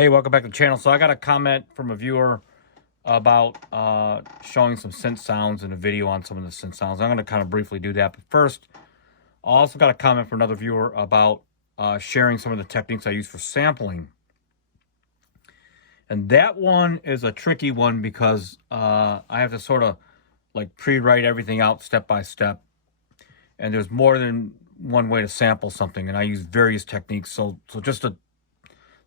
Hey, welcome back to the channel. So I got a comment from a viewer about showing some synth sounds in a video on some of the synth sounds. I'm going to kind of briefly do that. But first, I also got a comment from another viewer about sharing some of the techniques I use for sampling. And that one is a tricky one because I have to sort of like pre-write everything out step by step. And there's more than one way to sample something. And I use various techniques. So just a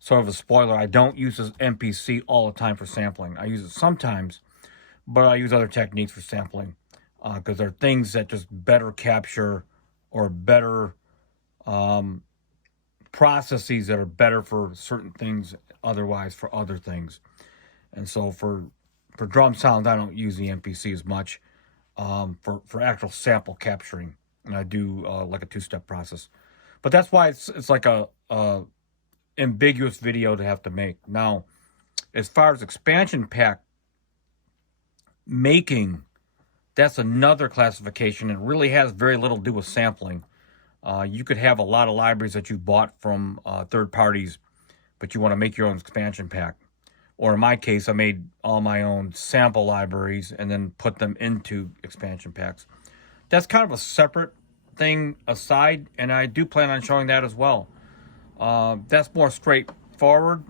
sort of a spoiler, I don't use this MPC all the time for sampling. I use it sometimes, but I use other techniques for sampling because there are things that just better capture or better processes that are better for certain things, otherwise for other things. And so for drum sounds, I don't use the MPC as much for actual sample capturing. And I do like a two-step process. But that's why it's like a ambiguous video to have to make. Now, as far as expansion pack making, that's another classification. It really has very little to do with sampling. You could have a lot of libraries that you bought from third parties, but you want to make your own expansion pack. Or in my case, I made all my own sample libraries and then put them into expansion packs. That's kind of a separate thing aside, and I do plan on showing that as well. That's more straightforward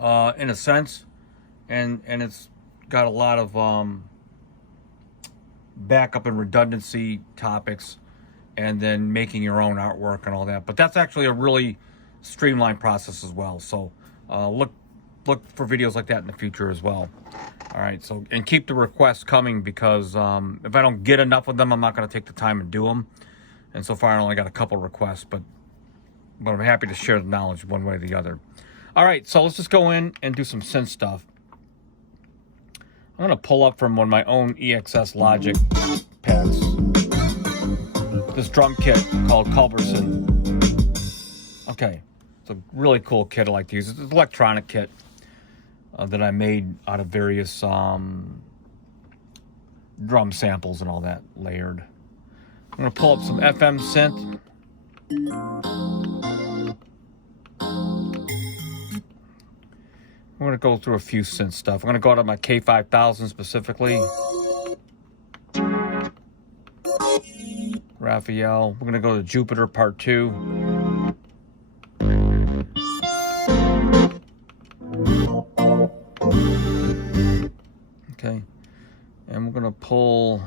in a sense, and it's got a lot of backup and redundancy topics, and then making your own artwork and all that. But that's actually a really streamlined process as well. So look for videos like that in the future as well. All right, so and keep the requests coming because if I don't get enough of them, I'm not going to take the time and do them. And so far, I only got a couple requests, but I'm happy to share the knowledge one way or the other. All right, so let's just go in and do some synth stuff. I'm going to pull up from one of my own EXS Logic packs this drum kit called Culberson. Okay, it's a really cool kit I like to use. It's an electronic kit that I made out of various drum samples and all that layered. I'm going to pull up some FM synth. I'm going to go through a few synth stuff. I'm going to go to my K5000 specifically. Raphael. We're going to go to Jupiter Part 2. Okay. And we're going to pull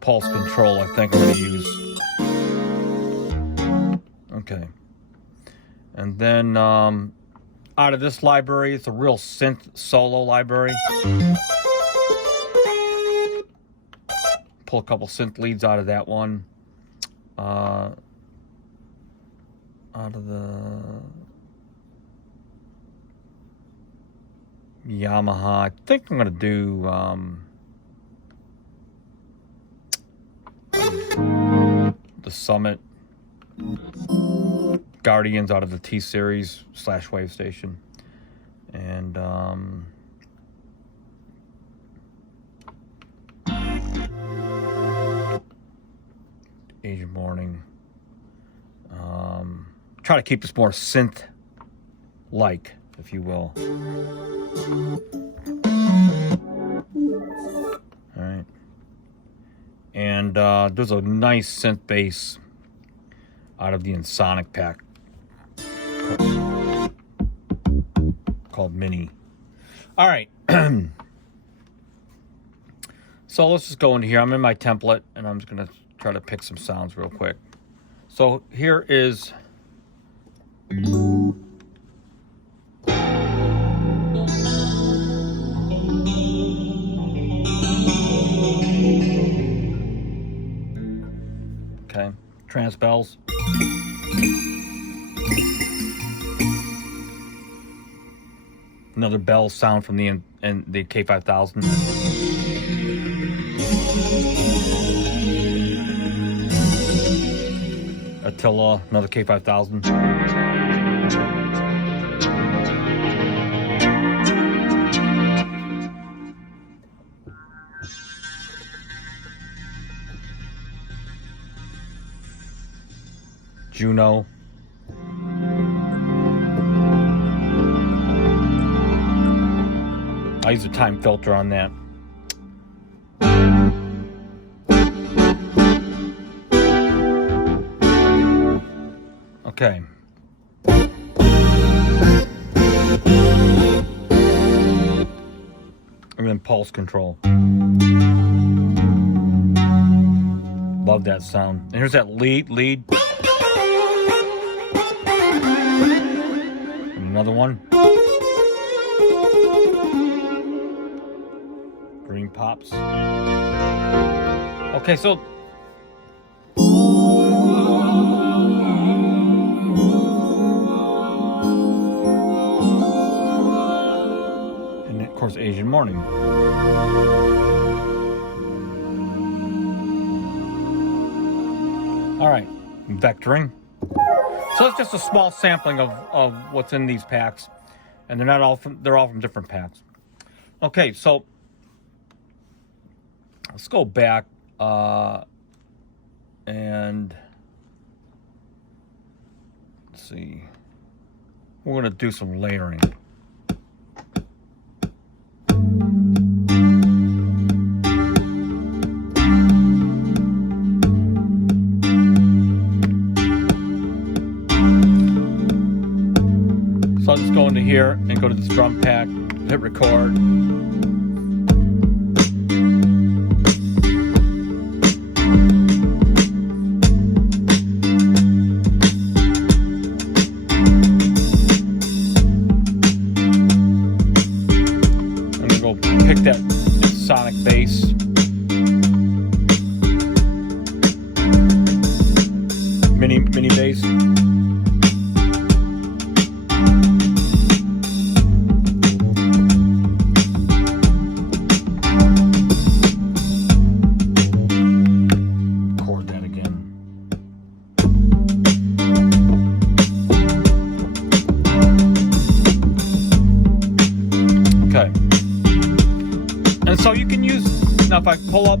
pulse control, I think I'm going to use. Okay. And then out of this library, it's a real synth solo library. Pull a couple synth leads out of that one. Out of the Yamaha, I think I'm going to do the Summit Guardians out of the T-Series / Wave Station. And Asian Morning. Try to keep this more synth-like, if you will. All right. And there's a nice synth bass out of the Ensoniq pack called Mini. All right. So let's just go into here. I'm in my template, and I'm just going to try to pick some sounds real quick. So here is okay, trance bells. Another bell sound from the K5000. Attila, another K5000. Juno. I use a time filter on that. Okay. And then pulse control. Love that sound. And here's that lead. And another one. Green pops. Okay, so and of course Asian morning. All right, vectoring. So it's just a small sampling of what's in these packs, and they're all from different packs. Okay, so let's go back and let's see. We're gonna do some layering. So I'll just go into here and go to this drum pack, hit record. I'm gonna go pick that sonic bass. Mini bass. And so you can use, now if I pull up,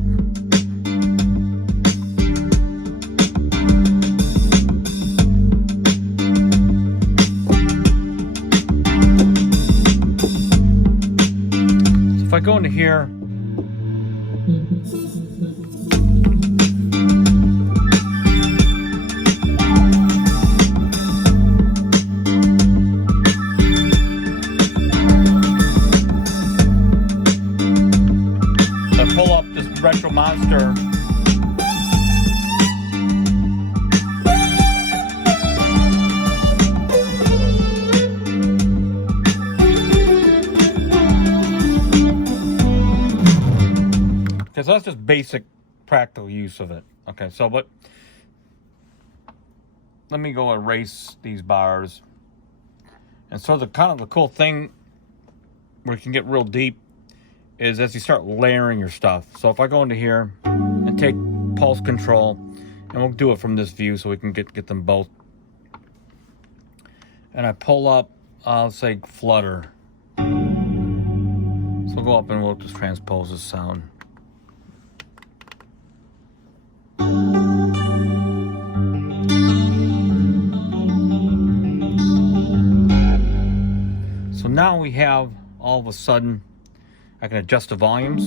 so if I go into here, pull up this retro monster. Okay, so that's just basic practical use of it. Okay, so but let me go erase these bars. And so the kind of the cool thing where you can get real deep is as you start layering your stuff. So if I go into here and take pulse control, and we'll do it from this view so we can get them both. And I pull up, let's say flutter. So we'll go up and we'll just transpose this sound. So now we have, all of a sudden, I can adjust the volumes.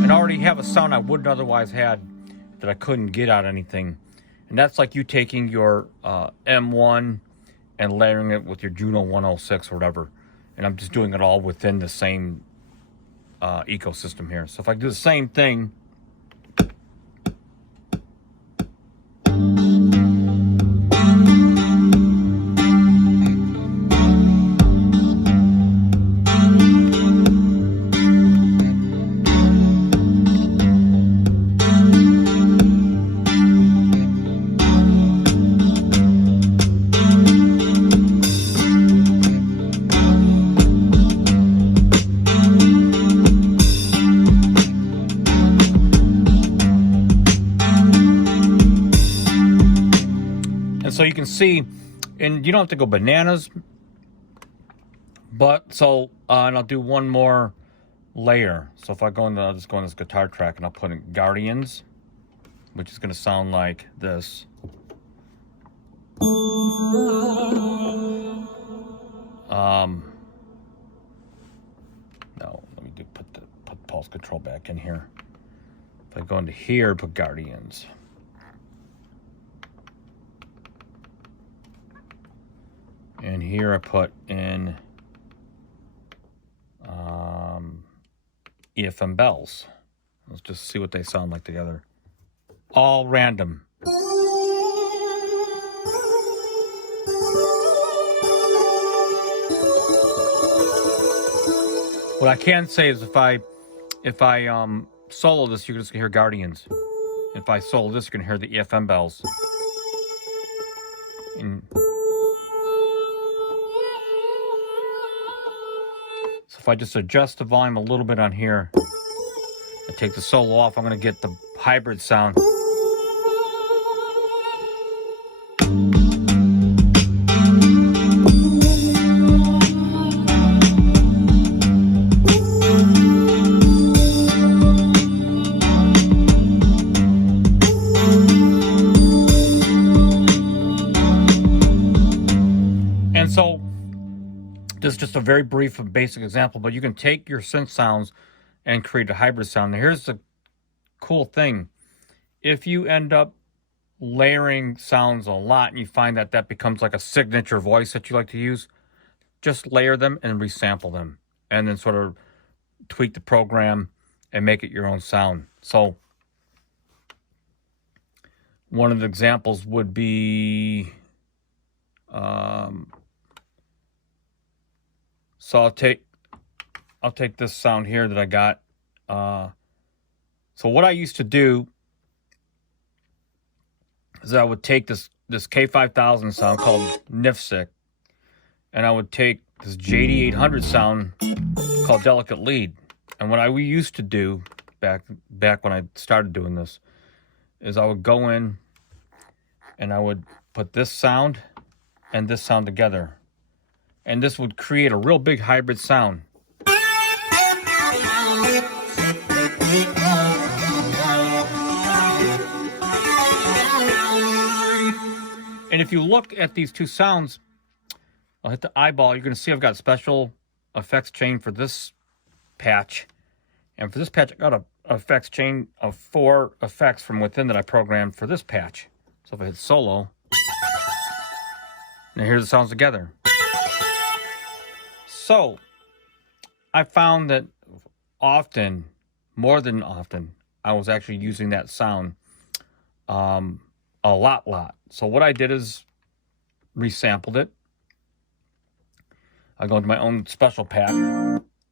And I already have a sound I wouldn't otherwise had that I couldn't get out anything. And that's like you taking your M1 and layering it with your Juno 106 or whatever. And I'm just doing it all within the same ecosystem here. So if I do the same thing, so you can see, and you don't have to go bananas, but so, and I'll do one more layer. So if I go into, I'll just go on this guitar track and I'll put in Guardians which is going to sound like this. No, let me put pulse control back in here. If I go into here, put Guardians. And here I put in EFM bells. Let's just see what they sound like together. All random. What I can say is if I solo this, you're just gonna hear Guardians. If I solo this, you're gonna hear the EFM bells. And so if I just adjust the volume a little bit on here and take the solo off, I'm gonna get the hybrid sound. And so this is just a very brief and basic example, but you can take your synth sounds and create a hybrid sound. Now here's the cool thing. If you end up layering sounds a lot and you find that that becomes like a signature voice that you like to use, just layer them and resample them and then sort of tweak the program and make it your own sound. So one of the examples would be, so I'll take this sound here that I got. So what I used to do is I would take this K5000 sound called Nifsic, and I would take this JD800 sound called Delicate Lead. And what we used to do back when I started doing this is I would go in and I would put this sound and this sound together. And this would create a real big hybrid sound. And if you look at these two sounds, I'll hit the eyeball, you're going to see I've got a special effects chain for this patch. And for this patch, I got a effects chain of 4 effects from within that I programmed for this patch. So if I hit solo, now here's the sounds together. So I found that often, more than often, I was actually using that sound a lot. So what I did is resampled it. I go into my own special pack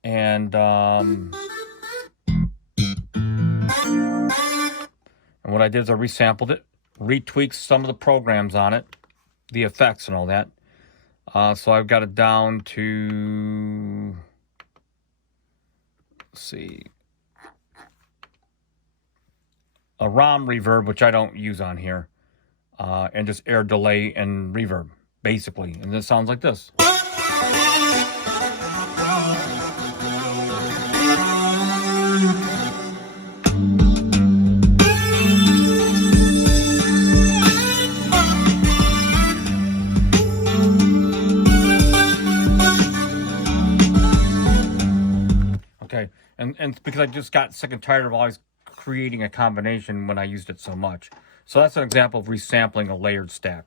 and what I did is I resampled it, retweaked some of the programs on it, the effects and all that. So I've got it down to, let's see, a ROM reverb, which I don't use on here, and just air delay and reverb, basically. And it sounds like this. Okay, and because I just got sick and tired of always creating a combination when I used it so much. So that's an example of resampling a layered stack.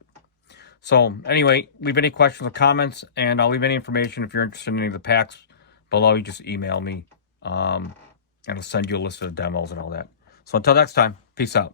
So anyway, leave any questions or comments, and I'll leave any information if you're interested in any of the packs below. You just email me, and I'll send you a list of the demos and all that. So until next time, peace out.